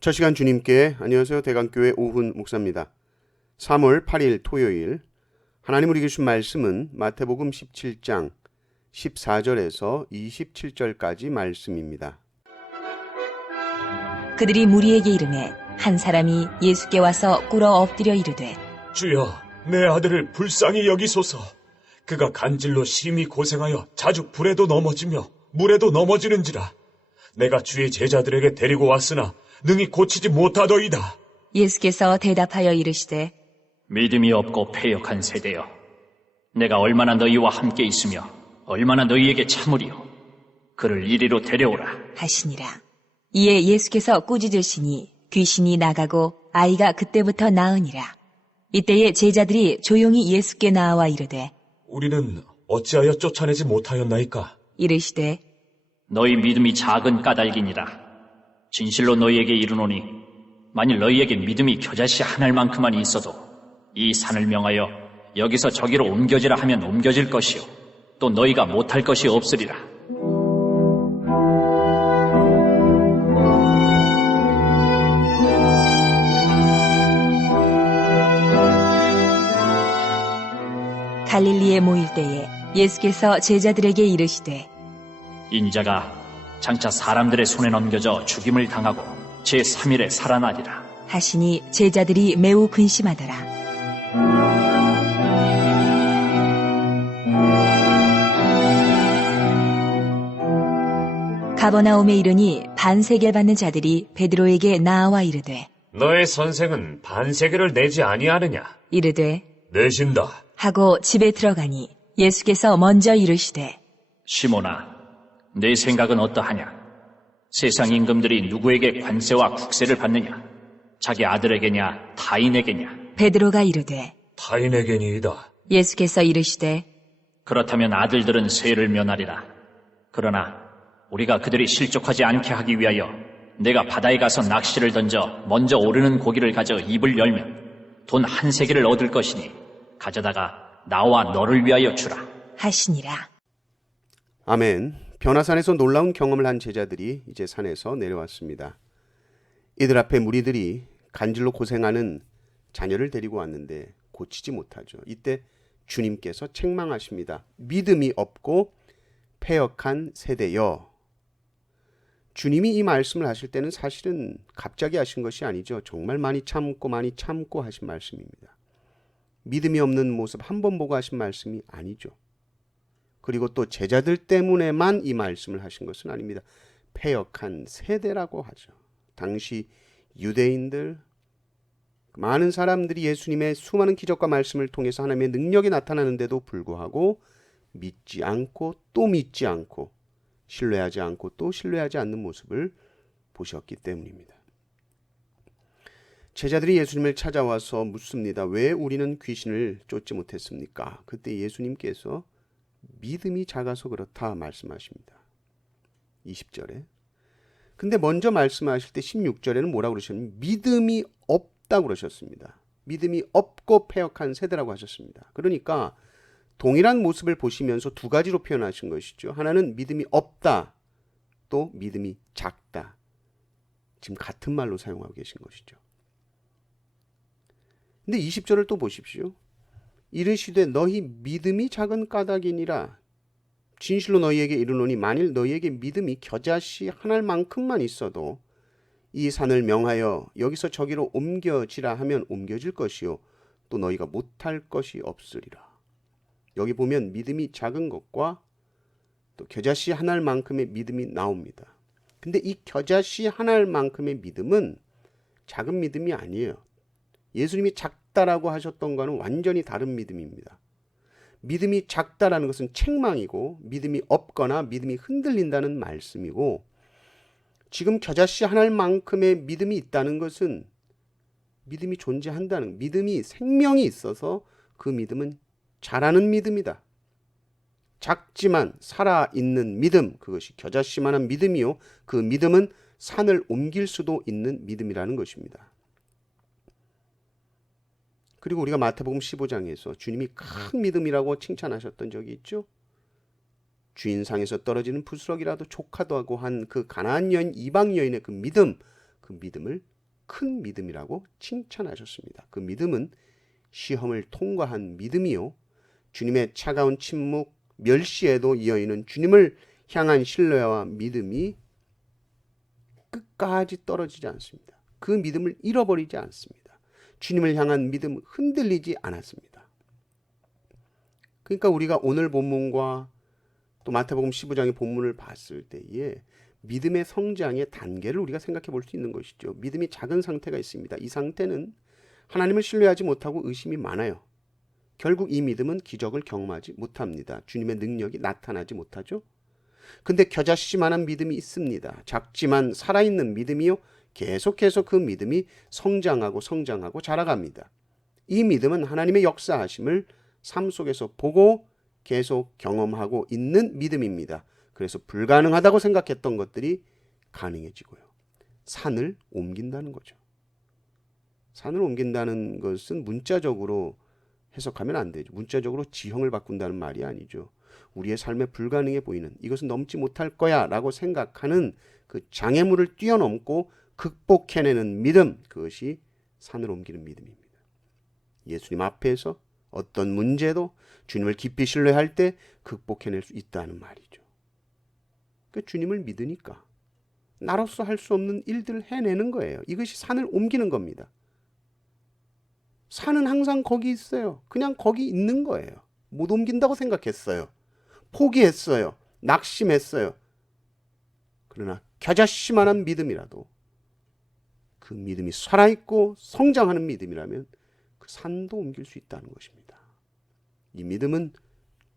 첫 시간 주님께 안녕하세요. 대강교회 오훈 목사입니다. 3월 8일 토요일 하나님 우리에게 주신 말씀은 마태복음 17장 14절에서 27절까지 말씀입니다. 그들이 무리에게 이르매 한 사람이 예수께 와서 꿇어 엎드려 이르되 주여, 내 아들을 불쌍히 여기소서. 그가 간질로 심히 고생하여 자주 불에도 넘어지며 물에도 넘어지는지라. 내가 주의 제자들에게 데리고 왔으나 능히 고치지 못하더이다. 예수께서 대답하여 이르시되 믿음이 없고 패역한 세대여, 내가 얼마나 너희와 함께 있으며 얼마나 너희에게 참으리요. 그를 이리로 데려오라. 하시니라. 이에 예수께서 꾸짖으시니 귀신이 나가고 아이가 그때부터 나으니라. 이때에 제자들이 조용히 예수께 나와 이르되 우리는 어찌하여 쫓아내지 못하였나이까? 이르시되 너희 믿음이 작은 까닭이니라. 진실로 너희에게 이르노니 만일 너희에게 믿음이 겨자씨 한 알만큼만 있어도 이 산을 명하여 여기서 저기로 옮겨지라 하면 옮겨질 것이요 또 너희가 못할 것이 없으리라. 갈릴리에 모일 때에 예수께서 제자들에게 이르시되 인자가 장차 사람들의 손에 넘겨져 죽임을 당하고 제3일에 살아나리라. 하시니 제자들이 매우 근심하더라. 가버나움에 이르니 반세겔 받는 자들이 베드로에게 나와 이르되 너의 선생은 반세계를 내지 아니하느냐? 이르되 내신다. 하고 집에 들어가니 예수께서 먼저 이르시되 시몬아, 내 생각은 어떠하냐? 세상 임금들이 누구에게 관세와 국세를 받느냐? 자기 아들에게냐 타인에게냐? 베드로가 이르되 타인에게니이다. 예수께서 이르시되 그렇다면 아들들은 세를 면하리라. 그러나 우리가 그들이 실족하지 않게 하기 위하여 내가 바다에 가서 낚시를 던져 먼저 오르는 고기를 가져 입을 열면 돈 한 세겔을 얻을 것이니 가져다가 나와 너를 위하여 주라. 하시니라. 아멘. 변화산에서 놀라운 경험을 한 제자들이 이제 산에서 내려왔습니다. 이들 앞에 무리들이 간질로 고생하는 자녀를 데리고 왔는데 고치지 못하죠. 이때 주님께서 책망하십니다. 믿음이 없고 패역한 세대여. 주님이 이 말씀을 하실 때는 사실은 갑자기 하신 것이 아니죠. 정말 많이 참고 하신 말씀입니다. 믿음이 없는 모습 한 번 보고 하신 말씀이 아니죠. 그리고 또 제자들 때문에만 이 말씀을 하신 것은 아닙니다. 패역한 세대라고 하죠. 당시 유대인들, 많은 사람들이 예수님의 수많은 기적과 말씀을 통해서 하나님의 능력이 나타나는데도 불구하고 믿지 않고 또 믿지 않고 신뢰하지 않고 또 신뢰하지 않는 모습을 보셨기 때문입니다. 제자들이 예수님을 찾아와서 묻습니다. 왜 우리는 귀신을 쫓지 못했습니까? 그때 예수님께서 믿음이 작아서 그렇다 말씀하십니다. 20절에. 근데 먼저 말씀하실 때 16절에는 뭐라고 그러셨냐면 믿음이 없다고 그러셨습니다. 믿음이 없고 패역한 세대라고 하셨습니다. 그러니까 동일한 모습을 보시면서 두 가지로 표현하신 것이죠. 하나는 믿음이 없다, 또 믿음이 작다. 지금 같은 말로 사용하고 계신 것이죠. 근데 20절을 또 보십시오. 이르시되 너희 믿음이 작은 까닭이니라. 진실로 너희에게 이르노니 만일 너희에게 믿음이 겨자씨 한 알만큼만 있어도 이 산을 명하여 여기서 저기로 옮겨지라 하면 옮겨질 것이요 또 너희가 못할 것이 없으리라. 여기 보면 믿음이 작은 것과 또 겨자씨 한 알만큼의 믿음이 나옵니다. 근데 이 겨자씨 한 알만큼의 믿음은 작은 믿음이 아니에요. 예수님이 작다라고 하셨던 것은 완전히 다른 믿음입니다. 믿음이 작다라는 것은 책망이고 믿음이 없거나 믿음이 흔들린다는 말씀이고 지금 겨자씨 한 알만큼의 믿음이 있다는 것은 믿음이 존재한다는 믿음이 생명이 있어서 그 믿음은 자라는 믿음이다. 작지만 살아있는 믿음, 그것이 겨자씨만한 믿음이요. 그 믿음은 산을 옮길 수도 있는 믿음이라는 것입니다. 그리고 우리가 마태복음 15장에서 주님이 큰 믿음이라고 칭찬하셨던 적이 있죠. 주인상에서 떨어지는 부스러기라도 족하다고 한 그 가나안 여인, 이방 여인의 그 그 믿음을 큰 믿음이라고 칭찬하셨습니다. 그 믿음은 시험을 통과한 믿음이요, 주님의 차가운 침묵, 멸시에도 이어있는 주님을 향한 신뢰와 믿음이 끝까지 떨어지지 않습니다. 그 믿음을 잃어버리지 않습니다. 주님을 향한 믿음 흔들리지 않았습니다. 그러니까 우리가 오늘 본문과 또 마태복음 15장의 본문을 봤을 때에 믿음의 성장의 단계를 우리가 생각해 볼 수 있는 것이죠. 믿음이 작은 상태가 있습니다. 이 상태는 하나님을 신뢰하지 못하고 의심이 많아요. 결국 이 믿음은 기적을 경험하지 못합니다. 주님의 능력이 나타나지 못하죠. 근데 겨자씨만한 믿음이 있습니다. 작지만 살아있는 믿음이요, 계속해서 그 믿음이 성장하고 자라갑니다. 이 믿음은 하나님의 역사하심을 삶 속에서 보고 계속 경험하고 있는 믿음입니다. 그래서 불가능하다고 생각했던 것들이 가능해지고요. 산을 옮긴다는 거죠. 산을 옮긴다는 것은 문자적으로 해석하면 안 되죠. 문자적으로 지형을 바꾼다는 말이 아니죠. 우리의 삶에 불가능해 보이는, 이것은 넘지 못할 거야 라고 생각하는 그 장애물을 뛰어넘고 극복해내는 믿음, 그것이 산을 옮기는 믿음입니다. 예수님 앞에서 어떤 문제도 주님을 깊이 신뢰할 때 극복해낼 수 있다는 말이죠. 그 주님을 믿으니까 나로서 할 수 없는 일들을 해내는 거예요. 이것이 산을 옮기는 겁니다. 산은 항상 거기 있어요. 그냥 거기 있는 거예요. 못 옮긴다고 생각했어요. 포기했어요. 낙심했어요. 그러나 겨자씨만한 믿음이라도, 그 믿음이 살아있고 성장하는 믿음이라면 그 산도 옮길 수 있다는 것입니다. 이 믿음은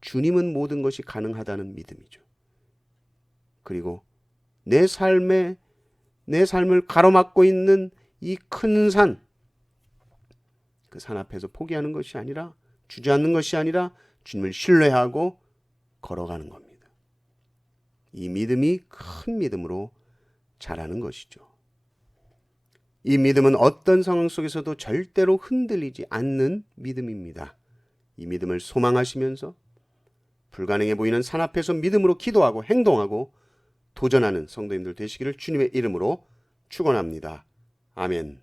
주님은 모든 것이 가능하다는 믿음이죠. 그리고 내 삶을 가로막고 있는 이 큰 산, 그 산 앞에서 포기하는 것이 아니라, 주저앉는 것이 아니라 주님을 신뢰하고 걸어가는 겁니다. 이 믿음이 큰 믿음으로 자라는 것이죠. 이 믿음은 어떤 상황 속에서도 절대로 흔들리지 않는 믿음입니다. 이 믿음을 소망하시면서 불가능해 보이는 산 앞에서 믿음으로 기도하고 행동하고 도전하는 성도님들 되시기를 주님의 이름으로 축원합니다. 아멘.